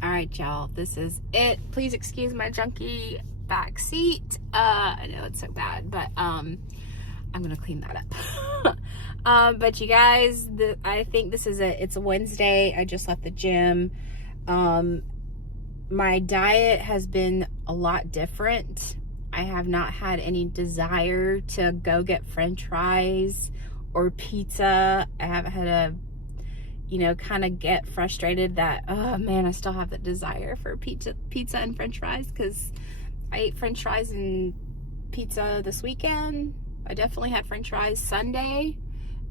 All right, y'all, this is it. Please excuse my junky back seat. I know it's so bad, but I'm gonna clean that up. But you guys, I think this is it. It's a Wednesday. I just left the gym. My diet has been a lot different. I have not had any desire to go get French fries or pizza. I haven't had a kind of get frustrated that, oh man, I still have the desire for pizza and French fries, because I ate French fries and pizza this weekend. I definitely had French fries Sunday,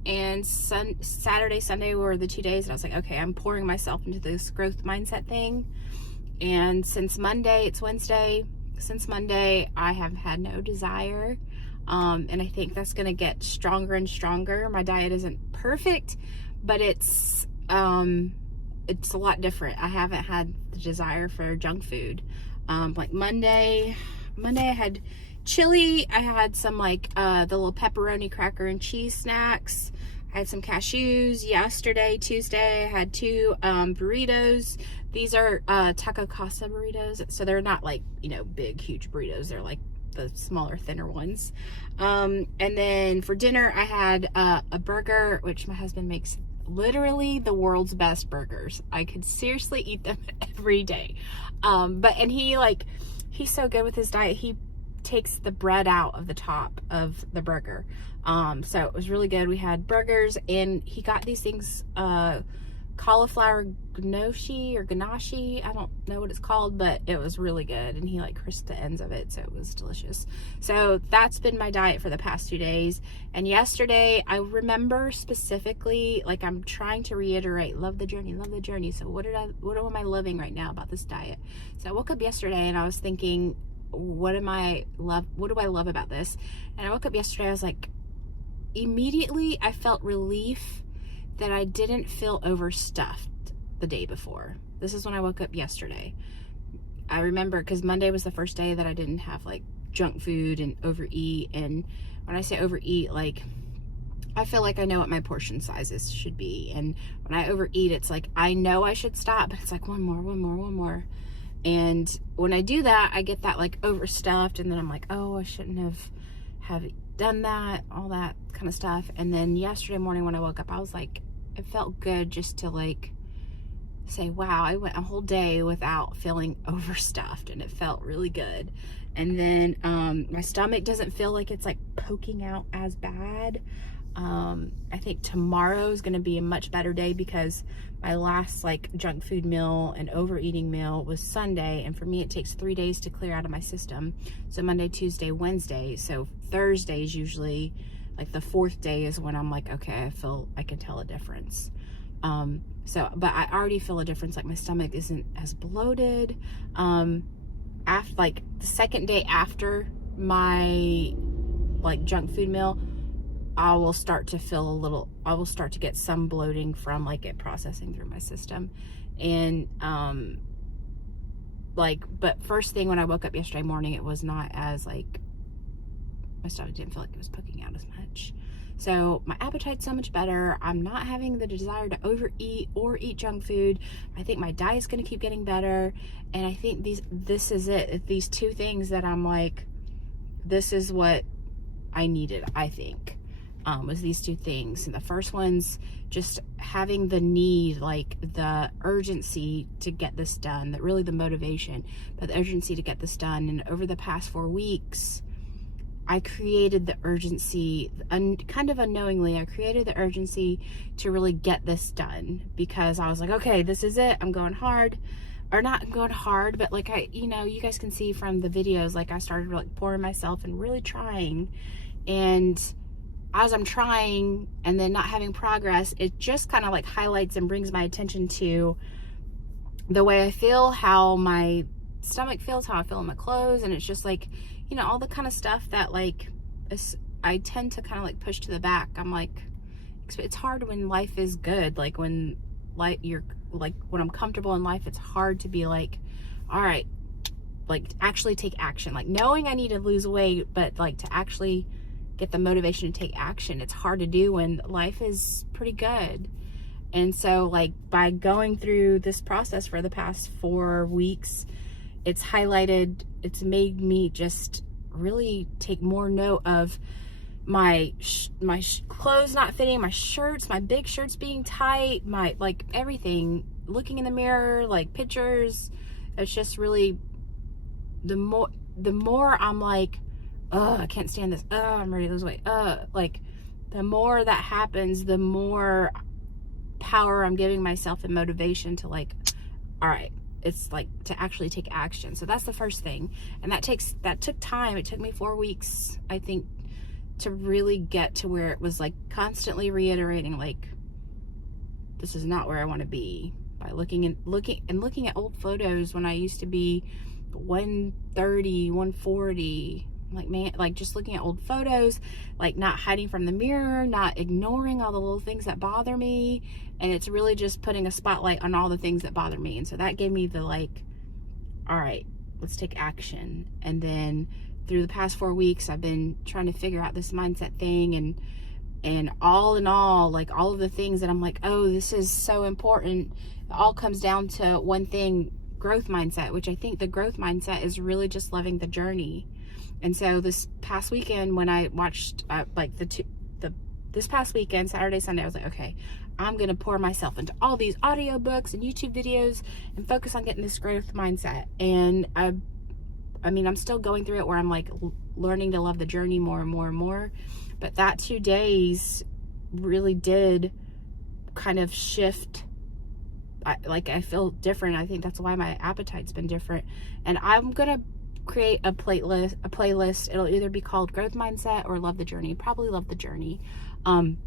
and Saturday, Sunday were the 2 days, and I was like, okay, I'm pouring myself into this growth mindset thing. And since Monday, it's Wednesday, since Monday, I have had no desire. And I think that's going to get stronger and stronger. My diet isn't perfect, but it's a lot different. I haven't had the desire for junk food. Like Monday I had chili. I had some the little pepperoni cracker and cheese snacks. I had some cashews. Yesterday, Tuesday, I had 2 burritos. These are Taco Casa burritos, so they're not big, huge burritos. They're like the smaller, thinner ones. And then for dinner, I had a burger, which my husband makes literally the world's best burgers. I could seriously eat them every day. And he's so good with his diet. He takes the bread out of the top of the burger. So it was really good. We had burgers, and he got these things, cauliflower ganache. I don't know what it's called, but it was really good, and he crisped the ends of it, so it was delicious. So that's been my diet for the past 2 days. And yesterday, I remember specifically, I'm trying to reiterate, love the journey, love the journey. So what am I loving right now about this diet? So I woke up yesterday and I was thinking, what do I love about this? And I woke up yesterday, I was like, immediately I felt relief that I didn't feel overstuffed the day before. This is when I woke up yesterday. I remember, because Monday was the first day that I didn't have junk food and overeat. And when I say overeat, I feel like I know what my portion sizes should be. And when I overeat, it's I know I should stop, but it's one more. And when I do that, I get that overstuffed, and then I'm oh, I shouldn't have done that, all that kind of stuff. And then yesterday morning when I woke up, I was it felt good just to say, wow, I went a whole day without feeling overstuffed, and it felt really good. And then my stomach doesn't feel like it's poking out as bad. I think tomorrow is going to be a much better day, because my last junk food meal and overeating meal was Sunday, and for me it takes 3 days to clear out of my system. So Monday, Tuesday, Wednesday. So Thursday is usually the 4th day is when I'm okay, I can tell a difference. But I already feel a difference. My stomach isn't as bloated. After the second day after my junk food meal, I will start to get some bloating from it processing through my system. And but first thing when I woke up yesterday morning, it was not as my stomach didn't feel like it was poking out as much. So my appetite's so much better. I'm not having the desire to overeat or eat junk food. I think my diet's going to keep getting better. And I think this is it. These 2 things that I'm this is what I needed, I think, was these 2 things. And the first one's just having the need, the urgency to get this done, that really the motivation, but the urgency to get this done. And over the past 4 weeks, I created the urgency, kind of unknowingly, I created the urgency to really get this done, because I was okay, this is it. I'm going hard. Or not going hard, but you guys can see from the videos, I started pouring myself and really trying. And as I'm trying and then not having progress, it just kind of highlights and brings my attention to the way I feel, how my stomach feels, how I feel in my clothes. And it's just all the kind of stuff that I tend to kind of push to the back. I'm it's hard when life is good. When when I'm comfortable in life, it's hard to be all right, actually take action. Knowing I need to lose weight, but to actually get the motivation to take action, it's hard to do when life is pretty good. And so like by going through this process for the past 4 weeks, it's made me just really take more note of my clothes not fitting, my shirts, my big shirts being tight, my like everything, looking in the mirror, like pictures. It's just really, the more I'm like, oh, I can't stand this, oh, I'm ready to lose weight, like the more that happens, the more power I'm giving myself and motivation to like, all right, it's like to actually take action. So that's the first thing. And that took time. It took me 4 weeks, I think, to really get to where it was like constantly reiterating, like, this is not where I want to be, by looking at old photos when I used to be 130, 140. Like, man, like just looking at old photos, like not hiding from the mirror, not ignoring all the little things that bother me. And it's really just putting a spotlight on all the things that bother me. And so that gave me the like, all right, let's take action. And then through the past 4 weeks, I've been trying to figure out this mindset thing, and all in all, like all of the things that I'm like, oh, this is so important. It all comes down to one thing, growth mindset, which I think the growth mindset is really just loving the journey. And so this past weekend, when I watched this past weekend, Saturday, Sunday, I was like, okay, I'm going to pour myself into all these audiobooks and YouTube videos and focus on getting this growth mindset. And I mean, I'm still going through it where I'm like learning to love the journey more and more and more. But that 2 days really did kind of shift. I feel different. I think that's why my appetite's been different. And I'm going to create a playlist. It'll either be called Growth Mindset or Love the Journey. Probably Love the Journey. And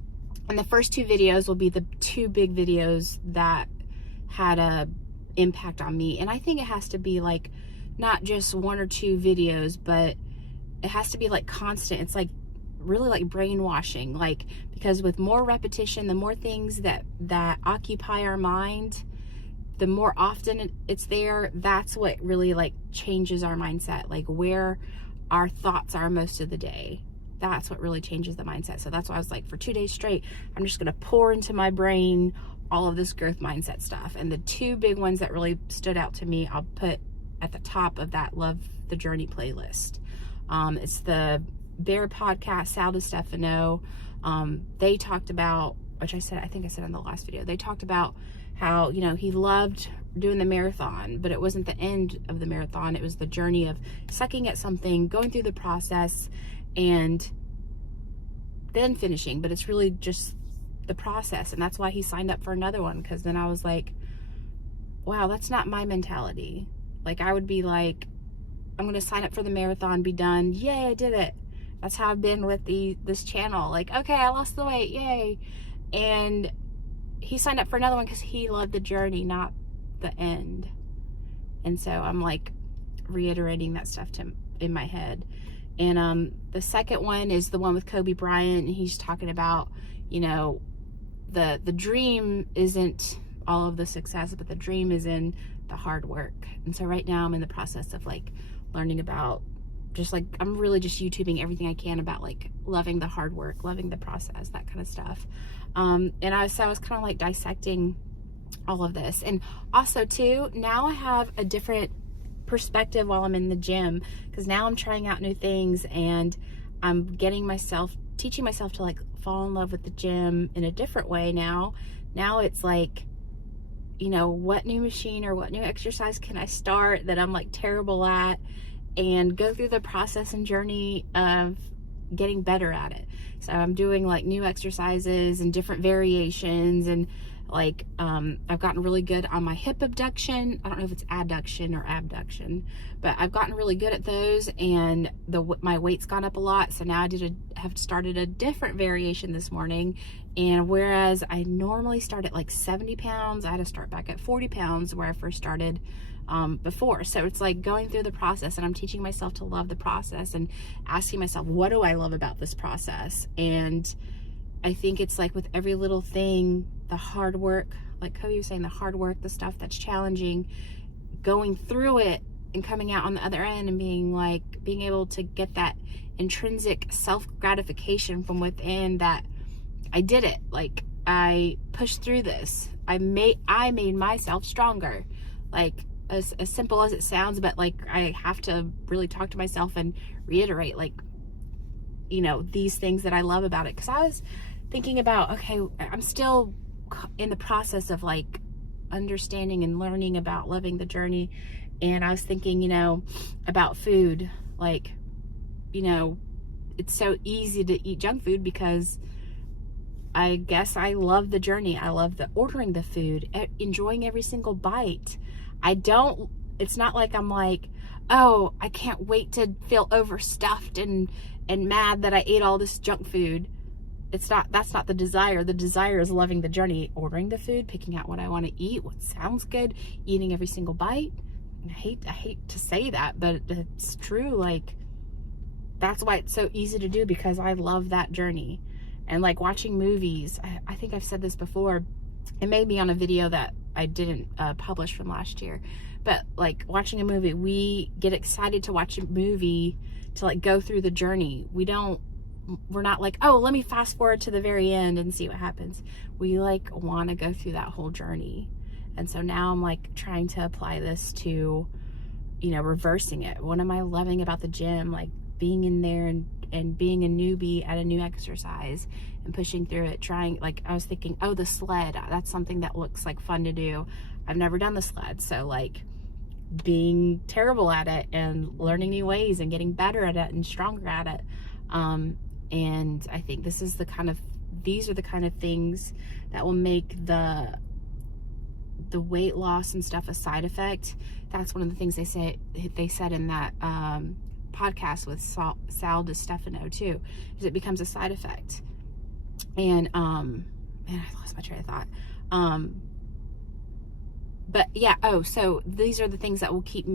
the first 2 videos will be the 2 big videos that had a impact on me. And I think it has to be like not just 1 or 2 videos, but it has to be like constant. It's like really like brainwashing, like, because with more repetition, the more things that occupy our mind, the more often it's there, that's what really like changes our mindset, like where our thoughts are most of the day. That's what really changes the mindset. So that's why I was like, for 2 days straight, I'm just going to pour into my brain all of this growth mindset stuff. And the 2 big ones that really stood out to me, I'll put at the top of that Love the Journey playlist. It's the Bear podcast, Sal DiStefano. They talked about, which I think I said in the last video, they talked about how, you know, he loved doing the marathon, but it wasn't the end of the marathon. It was the journey of sucking at something, going through the process, and then finishing. But it's really just the process. And that's why he signed up for another one. Because then I was like, wow, that's not my mentality. Like, I would be like, I'm going to sign up for the marathon, be done. Yay, I did it. That's how I've been with this channel. Like, okay, I lost the weight. Yay. And he signed up for another one because he loved the journey, not the end. And so I'm like reiterating that stuff in my head. And the second one is the one with Kobe Bryant. And he's talking about, you know, the dream isn't all of the success, but the dream is in the hard work. And so right now I'm in the process of like learning about, just like, I'm really just YouTubing everything I can about like loving the hard work, loving the process, that kind of stuff. And I was kind of like dissecting all of this. And also too, now I have a different perspective while I'm in the gym, because now I'm trying out new things, and I'm teaching myself to like fall in love with the gym in a different way now. Now it's like, you know, what new machine or what new exercise can I start that I'm like terrible at, and go through the process and journey of getting better at it. So I'm doing like new exercises and different variations, and like I've gotten really good on my hip abduction. I don't know if it's adduction or abduction, but I've gotten really good at those, and my weight's gone up a lot. So now I have started a different variation this morning, and whereas I normally start at like 70 pounds, I had to start back at 40 pounds where I first started before. So it's like going through the process, and I'm teaching myself to love the process and asking myself, what do I love about this process? And I think it's like with every little thing, the hard work, like Cody was saying, the hard work, the stuff that's challenging, going through it and coming out on the other end and being able to get that intrinsic self gratification from within, that I did it. Like, I pushed through this. I made myself stronger. Like, as simple as it sounds, but like, I have to really talk to myself and reiterate, like, you know, these things that I love about it. Because I was thinking about, okay, I'm still in the process of like understanding and learning about loving the journey. And I was thinking, you know, about food. Like, you know, it's so easy to eat junk food because I guess I love the journey. I love the ordering the food, enjoying every single bite. It's not like I'm like, oh, I can't wait to feel overstuffed and mad that I ate all this junk food. That's not the desire. The desire is loving the journey, ordering the food, picking out what I want to eat, what sounds good, eating every single bite. I hate to say that, but it's true. Like, that's why it's so easy to do, because I love that journey. And like watching movies, I think I've said this before. It may be on a video that I didn't publish from last year, but like watching a movie, we get excited to watch a movie to like go through the journey. We're not like, oh, let me fast forward to the very end and see what happens. We like want to go through that whole journey. And so now I'm like trying to apply this to, you know, reversing it. What am I loving about the gym? Like being in there and being a newbie at a new exercise and pushing through it, trying, like, I was thinking, oh, the sled, that's something that looks like fun to do. I've never done the sled. So like being terrible at it and learning new ways and getting better at it and stronger at it. And I think these are the kind of things that will make the weight loss and stuff a side effect. That's one of the things they said in that podcast with Sal DiStefano too, is it becomes a side effect. And man, I lost my train of thought. But yeah, so these are the things that will keep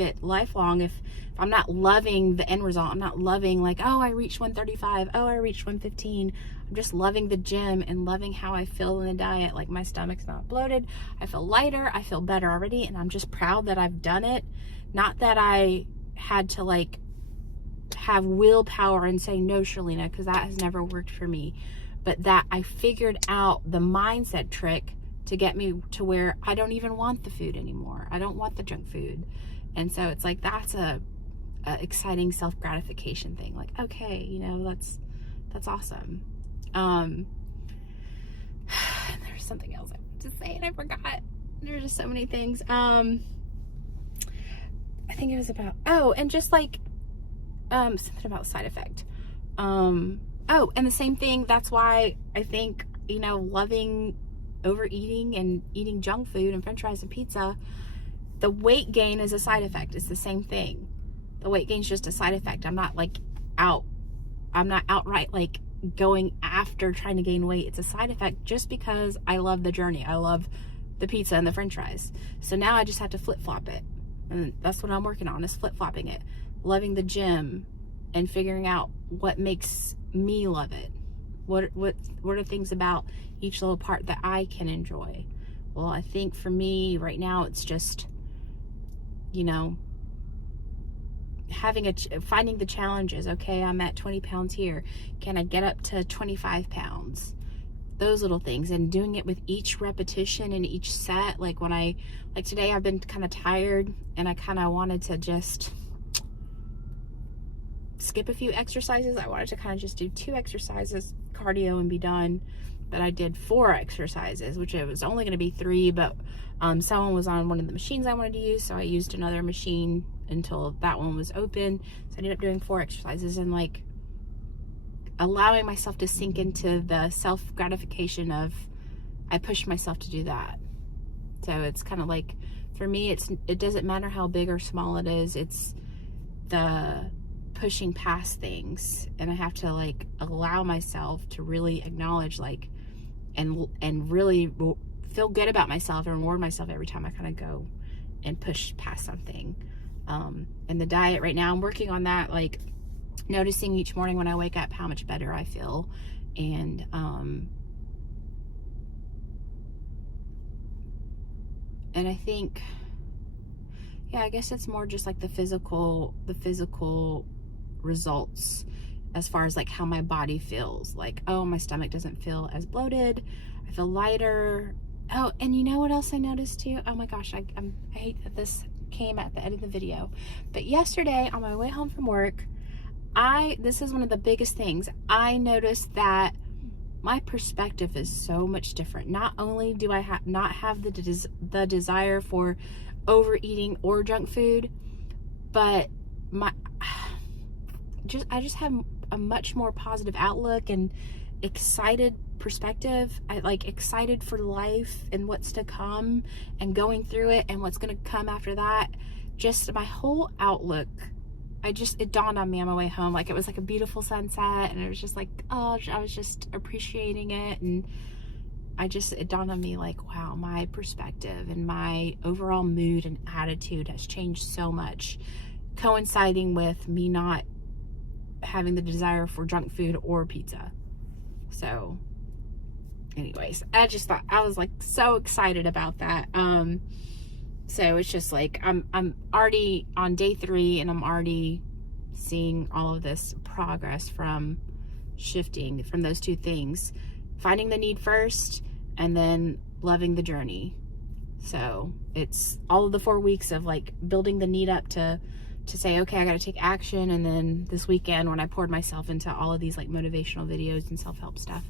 it lifelong. If I'm not loving the end result, I'm not loving like, oh, I reached 135, oh, I reached 115. I'm just loving the gym and loving how I feel in the diet. Like my stomach's not bloated, I feel lighter, I feel better already, and I'm just proud that I've done it. Not that I had to like have willpower and say no, Sherlina, because that has never worked for me, but that I figured out the mindset trick to get me to where I don't even want the food anymore. I don't want the junk food. And so it's like, that's a exciting self-gratification thing. Like, okay, you know, that's awesome. There's something else I wanted to say and I forgot. There's just so many things. I think it was about, and just like, something about side effect. And the same thing, that's why I think, you know, loving overeating and eating junk food and french fries and pizza, the weight gain is a side effect. It's the same thing. The weight gain is just a side effect. I'm not outright like going after trying to gain weight. It's a side effect just because I love the journey. I love the pizza and the french fries. So now I just have to flip-flop it. And that's what I'm working on, is flip-flopping it. Loving the gym and figuring out what makes me love it. What are things about each little part that I can enjoy? Well, I think for me right now, it's just, you know, finding the challenges. Okay, I'm at 20 pounds here. Can I get up to 25 pounds? Those little things, and doing it with each repetition and each set. Like today I've been kind of tired and I kind of wanted to just skip a few exercises. I wanted to kind of just do 2 exercises, cardio, and be done. But I did 4 exercises, which it was only going to be 3, but someone was on one of the machines I wanted to use, so I used another machine until that one was open. So I ended up doing 4 exercises and like allowing myself to sink into the self-gratification of I pushed myself to do that. So it's kind of like, for me, it doesn't matter how big or small it is, it's the pushing past things. And I have to like allow myself to really acknowledge like and really feel good about myself and reward myself every time I kind of go and push past something. And the diet right now, I'm working on that, like noticing each morning when I wake up how much better I feel. And I think, yeah, I guess it's more just like the physical results as far as like how my body feels. Like, oh, my stomach doesn't feel as bloated. I feel lighter. Oh, and you know what else I noticed too? Oh my gosh, I hate that this came at the end of the video. But yesterday on my way home from work, this is one of the biggest things. I noticed that my perspective is so much different. Not only do I not have the desire for overeating or junk food, but I just have a much more positive outlook and excited perspective. I like excited for life and what's to come and going through it and what's going to come after that. Just my whole outlook, it dawned on me on my way home. Like, it was like a beautiful sunset, and it was just like, oh, I was just appreciating it. And it dawned on me like, wow, my perspective and my overall mood and attitude has changed so much, coinciding with me not having the desire for junk food or pizza. So anyways, I just thought, I was like so excited about that. So it's just like, I'm already on day 3, and I'm already seeing all of this progress from shifting from those 2 things, finding the need first and then loving the journey. So it's all of the 4 weeks of like building the need up to say, okay, I got to take action. And then this weekend when I poured myself into all of these like motivational videos and self-help stuff.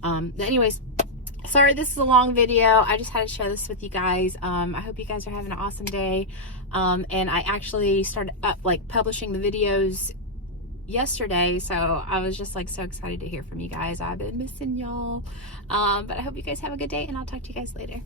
But anyways, sorry this is a long video. I just had to share this with you guys. I hope you guys are having an awesome day. And I actually started up like publishing the videos yesterday, so I was just like so excited to hear from you guys. I've been missing y'all. But I hope you guys have a good day, and I'll talk to you guys later.